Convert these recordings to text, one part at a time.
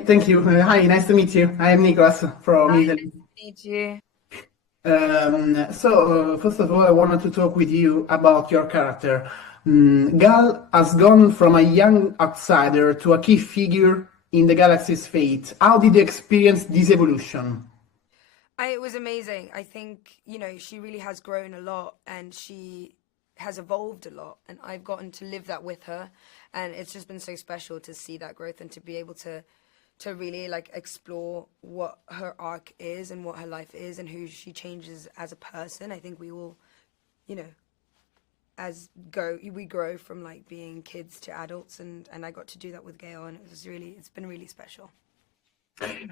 Thank you. Hi, nice to meet you. I am Nicholas from Hi, Italy. nice to meet you. First of all, I wanted to talk with you about your character. Gal has gone from a young outsider to a key figure in the galaxy's fate. How did you experience this evolution? It was amazing. I think, she really has grown a lot and she has evolved a lot. And I've gotten to live that with her. And it's just been so special to see that growth and to be able to really like explore what her arc is and what her life is and who she changes as a person. I think we all, you know, we grow from like being kids to adults and I got to do that with Gail and it's been really special.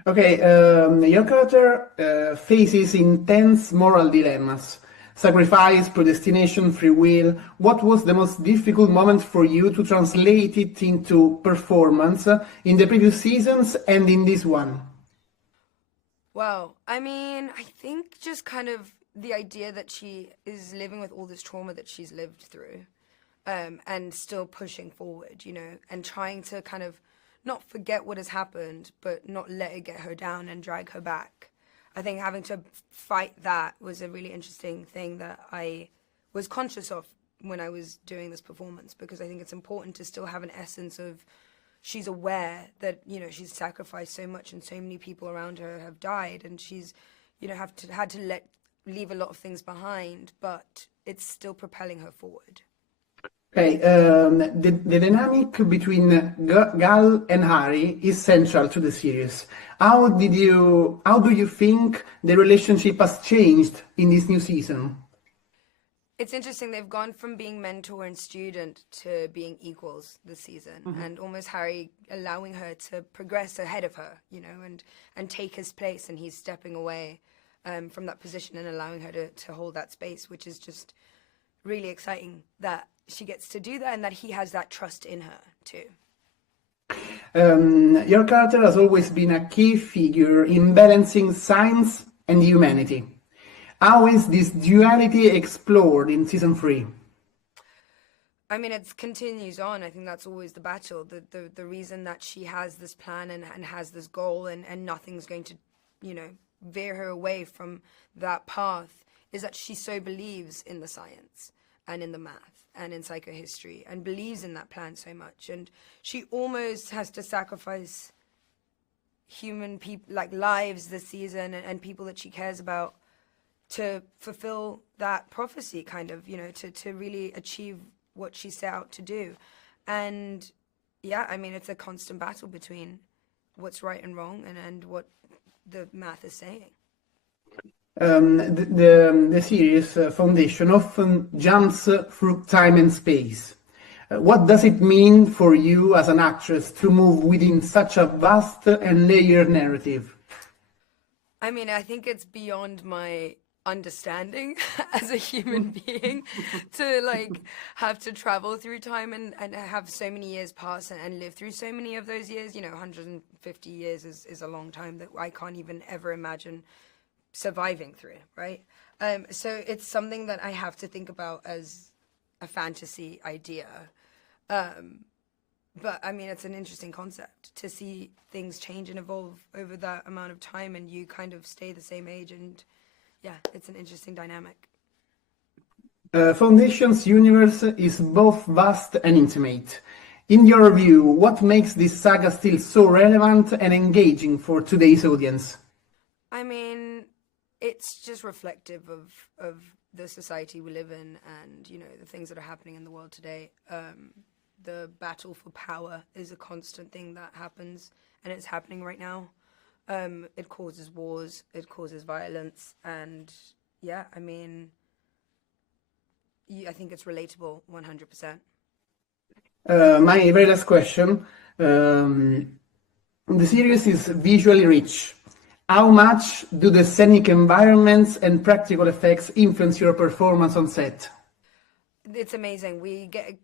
Okay, your character faces intense moral dilemmas. Sacrifice, predestination, free will. What was the most difficult moment for you to translate it into performance in the previous seasons and in this one? Well, I mean, I think just kind of the idea that she is living with all this trauma that she's lived through, and still pushing forward, and trying to kind of not forget what has happened, but not let it get her down and drag her back. I think having to fight that was a really interesting thing that I was conscious of when I was doing this performance, because I think it's important to still have an essence of she's aware that she's sacrificed so much and so many people around her have died and she's had to leave a lot of things behind, but it's still propelling her forward. Okay, the dynamic between Gal and Harry is central to the series. How do you think the relationship has changed in this new season? It's interesting, they've gone from being mentor and student to being equals this season, and almost Harry allowing her to progress ahead of her, and take his place, and he's stepping away from that position and allowing her to hold that space, which is just really exciting that she gets to do that and that he has that trust in her too. Your character has always been a key figure in balancing science and humanity. How is this duality explored in season 3? I mean, it continues on. I think that's always the battle. The reason that she has this plan and has this goal and nothing's going to, veer her away from that path is that she so believes in the science and in the math and in psychohistory and believes in that plan so much. And she almost has to sacrifice human people, like lives this season and people that she cares about to fulfill that prophecy, kind of, to really achieve what she set out to do. And yeah, I mean, it's a constant battle between what's right and wrong and what the math is saying. The series Foundation often jumps through time and space. What does it mean for you as an actress to move within such a vast and layered narrative? I mean, I think it's beyond my understanding as a human being to like have to travel through time and have so many years pass and live through so many of those years. 150 years is a long time that I can't even ever imagine surviving through, right? So it's something that I have to think about as a fantasy idea. Um, but I mean, it's an interesting concept to see things change and evolve over that amount of time and you kind of stay the same age. And yeah, it's an interesting dynamic. Foundation's universe is both vast and intimate. In your view, what makes this saga still so relevant and engaging for today's audience? I mean, it's just reflective of the society we live in and, the things that are happening in the world today. The battle for power is a constant thing that happens, and it's happening right now. It causes wars, it causes violence, and yeah, I mean, I think it's relatable 100%. My very last question. The series is visually rich. How much do the scenic environments and practical effects influence your performance on set? It's amazing. We get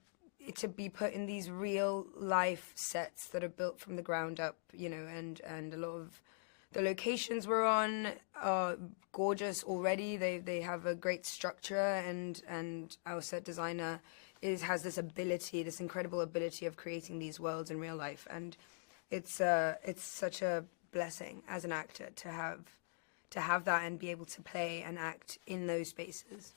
to be put in these real life sets that are built from the ground up, and a lot of the locations we're on are gorgeous already. They have a great structure, and our set designer has this ability, this incredible ability of creating these worlds in real life. And it's such a blessing as an actor to have that and be able to play and act in those spaces.